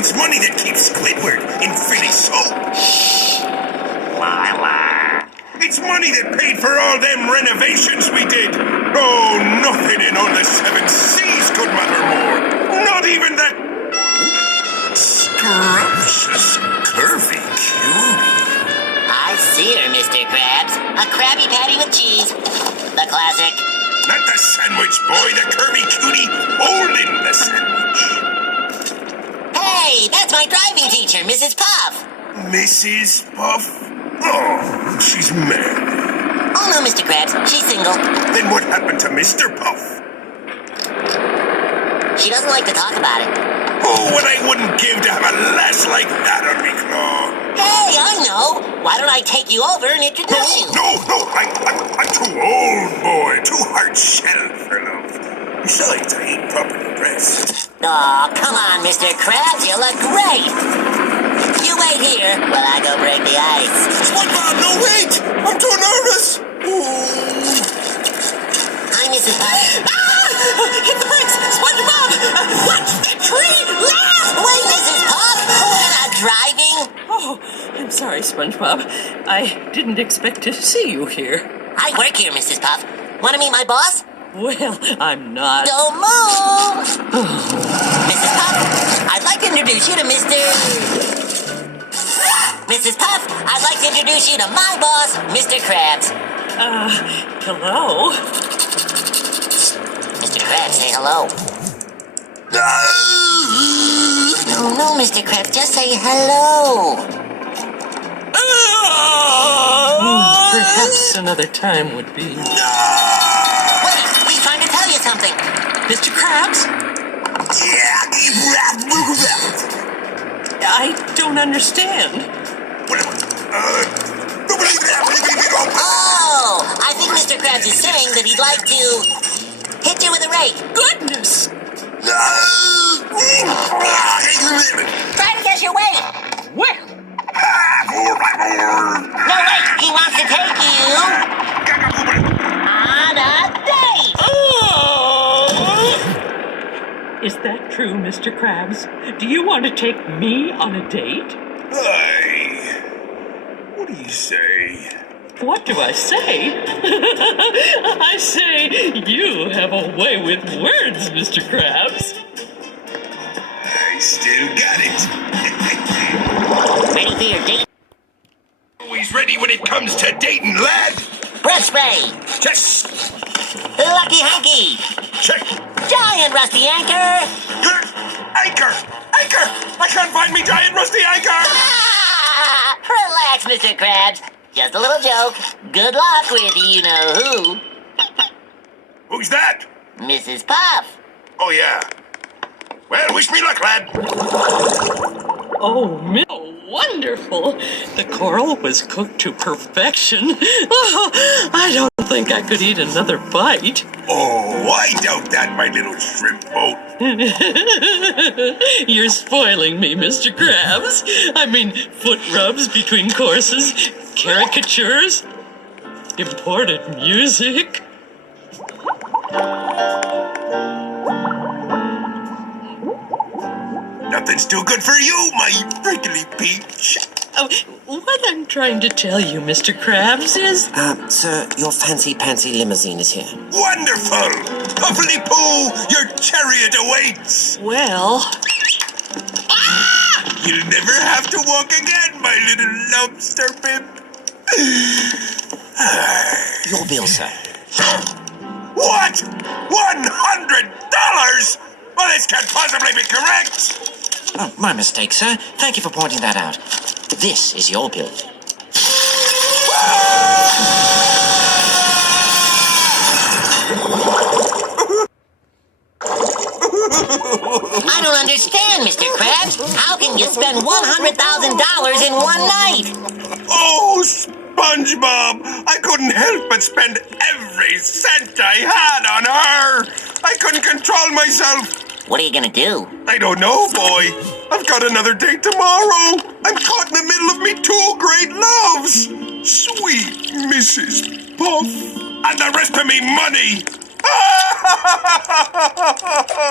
It's money that keeps Squidward in Philly soap. It's money that paid for all them renovations we did. Oh, nothing in all the 7 seas could matter more. Not even that scrumptious, curvy cutie. I see her, Mr. Krabs. A Krabby Patty with cheese. The classic. Not the sandwich boy, the curvy cutie holding the sandwich. Hey, that's my driving teacher, Mrs. Puff. Mrs. Puff? Oh, she's married. Oh, no, Mr. Krabs. She's single. Then what happened to Mr. Puff? She doesn't like to talk about it. Oh, what I wouldn't give to have a lass like that on me claw. Hey, I know. Why don't I take you over and introduce you? No, I'm too old, boy. Too hard shell for love. Besides, I ain't properly dressed. Oh, come on, Mr. Krabs. You look great. You wait here while I go break the ice. SpongeBob, no, wait! I'm too nervous! Hi, Mrs. Puff. Hit the brakes! SpongeBob! Watch the tree! Wait, Mrs. Puff! We're not driving! Oh, I'm sorry, SpongeBob. I didn't expect to see you here. I work here, Mrs. Puff. Want to meet my boss? Well, I'm not. Don't move! Mrs. Puff, I'd like to introduce you to Mrs. Puff, I'd like to introduce you to my boss, Mr. Krabs. Hello? Mr. Krabs, say hello. No, Mr. Krabs, just say hello. Perhaps another time would be... Wait, he's trying to tell you something. Mr. Krabs? I don't understand. Oh, I think Mr. Krabs is saying that he'd like to hit you with a rake. Goodness! Try to guess your weight. Well, No, wait, he wants to take you on a date. is that true, Mr. Krabs? Do you want to take me on a date? Hey, what do you say? What do I say? I say you have a way with words, Mr. Krabs. I still got it. Ready for your date? Always ready when it comes to dating, lad. Breath spray. Check. Lucky hanky. Check. Giant rusty anchor. Anchor! Anchor! I can't find me giant rusty anchor! Ah, relax, Mr. Krabs. Just a little joke. Good luck with you-know-who. Who's that? Mrs. Puff. Oh, yeah. Well, wish me luck, lad. Oh, wonderful! The coral was cooked to perfection. Oh, I don't think I could eat another bite. Oh, I doubt that, my little shrimp boat. You're spoiling me, Mr. Krabs. I mean, foot rubs between courses, caricatures, imported music. Nothing's too good for you, my prickly peach. What I'm trying to tell you, Mr. Krabs, is... Sir, your fancy-pantsy limousine is here. Wonderful! Puffly-poo, your chariot awaits! Well... You'll never have to walk again, my little lobster pimp. Your bill, sir. What? $100? Well, this can't possibly be correct. Oh, my mistake, sir. Thank you for pointing that out. This is your bill. I don't understand, Mr. Krabs. How can you spend $100,000 in one night? Oh, SpongeBob! I couldn't help but spend every cent I had on her. I couldn't control myself. What are you gonna do? I don't know, boy. I've got another date tomorrow. I'm caught in the middle of me two great loves. Sweet Mrs. Puff. And the rest of me money.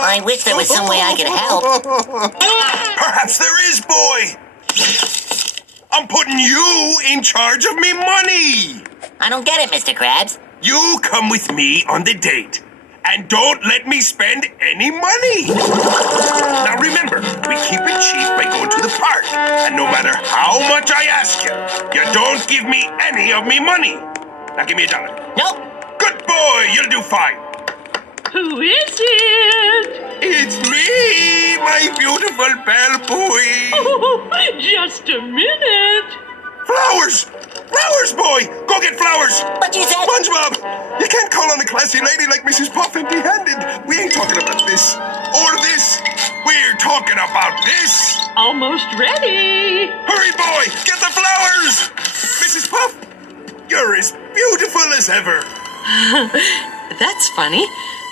I wish there was some way I could help. Perhaps there is, boy. I'm putting you in charge of me money. I don't get it, Mr. Krabs. You come with me on the date. And don't let me spend any money. Now remember, we keep it cheap by going to the park. And no matter how much I ask you, you don't give me any of me money. Now give me $1. Nope. Good boy, you'll do fine. Who is it? It's me, my beautiful bell boy. Oh, just a minute. Flowers! Flowers, boy! Go get flowers! But you said... SpongeBob! You can't call on a classy lady like Mrs. Puff empty-handed. We ain't talking about this. Or this. We're talking about this. Almost ready. Hurry, boy! Get the flowers! Mrs. Puff, you're as beautiful as ever. That's funny.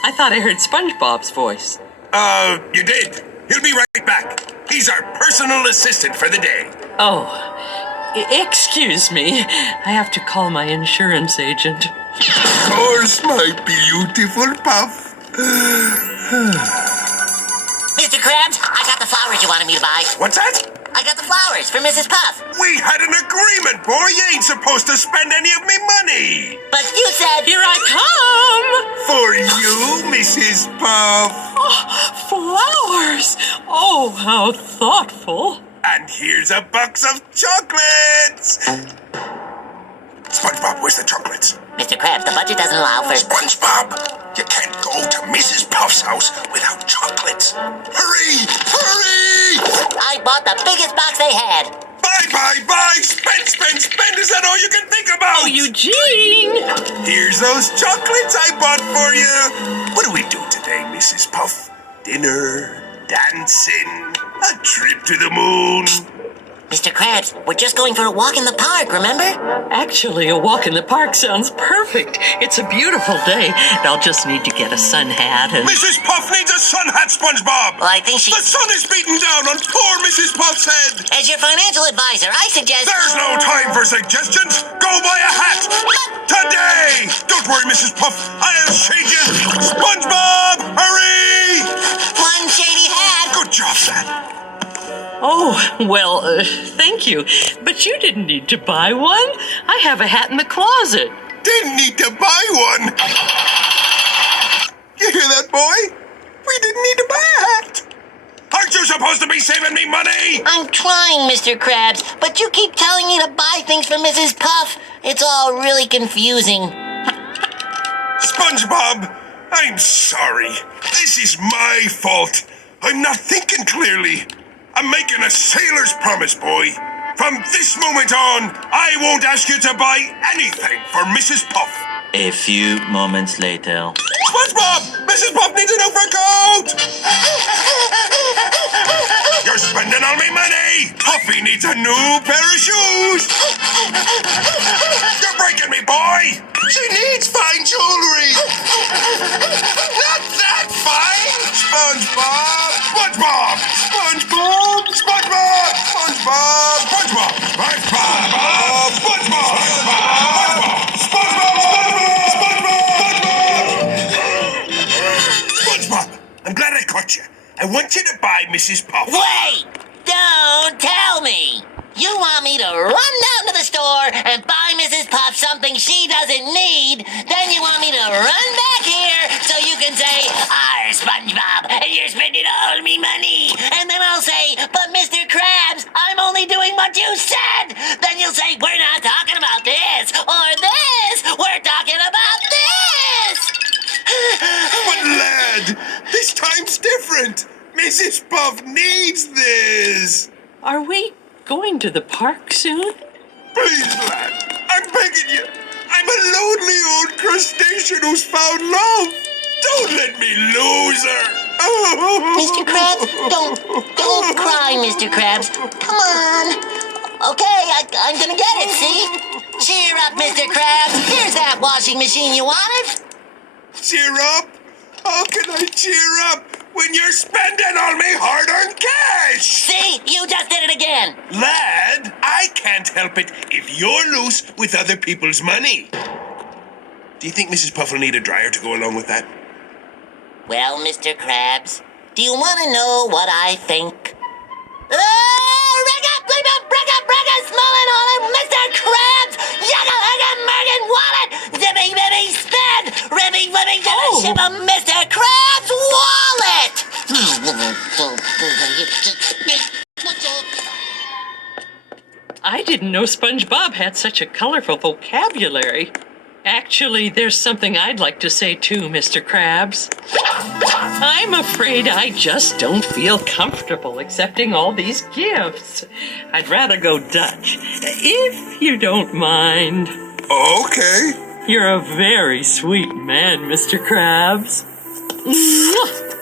I thought I heard SpongeBob's voice. You did. He'll be right back. He's our personal assistant for the day. Oh, excuse me. I have to call my insurance agent. Of course, my beautiful Puff. Mr. Krabs, I got the flowers you wanted me to buy. What's that? I got the flowers for Mrs. Puff. We had an agreement, boy. You ain't supposed to spend any of me money. But you said... Here I come! For you, Mrs. Puff. Oh, flowers! Oh, how thoughtful. And here's a box of chocolates. SpongeBob, where's the chocolates? Mr. Krabs, the budget doesn't allow for... SpongeBob, you can't go to Mrs. Puff's house without chocolates. Hurry! Hurry! I bought the biggest box they had. Buy, buy, buy! Spend, spend, spend! Is that all you can think about? Oh, Eugene! Here's those chocolates I bought for you. What do we do today, Mrs. Puff? Dinner, dancing, a trip to the moon. Mr. Krabs, we're just going for a walk in the park, remember? Actually, a walk in the park sounds perfect. It's a beautiful day, and I'll just need to get a sun hat and... Mrs. Puff needs a sun hat, SpongeBob! Well, I think she... The sun is beating down on poor Mrs. Puff's head! As your financial advisor, I suggest... There's no time for suggestions! Go buy a hat! Today! Don't worry, Mrs. Puff, I'll shade you! SpongeBob, hurry! One shady hat! Good job, lad. Oh, well, thank you. But you didn't need to buy one. I have a hat in the closet. Didn't need to buy one! You hear that, boy? We didn't need to buy a hat! Aren't you supposed to be saving me money? I'm trying, Mr. Krabs, but you keep telling me to buy things for Mrs. Puff. It's all really confusing. SpongeBob, I'm sorry. This is my fault. I'm not thinking clearly. I'm making a sailor's promise, boy. From this moment on, I won't ask you to buy anything for Mrs. Puff. A few moments later. SpongeBob! Mrs. Puff needs a new fur coat! You're spending all my money! Puffy needs a new pair of shoes! You're breaking me, boy! She needs fine jewelry! Not that fine! SpongeBob! SpongeBob! SpongeBob! SpongeBob! SpongeBob! SpongeBob! SpongeBob! SpongeBob! SpongeBob! I'm glad I caught you. I want you to buy Mrs. Puff. Wait! Don't tell me! You want me to run down to the store and buy Mrs. Puff something she doesn't need, then you want me to run back here so you can say, "Arr, SpongeBob, and you're spending all me money." And then I'll say, "But Mr. Krabs, I'm only doing what you said." Then you'll say, "We're not talking about this or this, we're talking about this." But lad, this time's different. Mrs. Puff needs this. Are we going to the park soon? Please, lad, I'm begging you. I'm a lonely old crustacean who's found love. Don't let me lose her. Mr. Krabs, don't cry, Mr. Krabs. Come on. Okay, I'm gonna get it, see? Cheer up, Mr. Krabs. Here's that washing machine you wanted. Cheer up? How can I cheer up when you're spending all my hard-earned cash? See, you just did it again. Lad, I can't help it if you're loose with other people's money. Do you think Mrs. Puff will need a dryer to go along with that? Well, Mr. Krabs, do you want to know what I think? I didn't know SpongeBob had such a colorful vocabulary. Actually, there's something I'd like to say too, Mr. Krabs. I'm afraid I just don't feel comfortable accepting all these gifts. I'd rather go Dutch, if you don't mind. Okay. You're a very sweet man, Mr. Krabs. Mwah!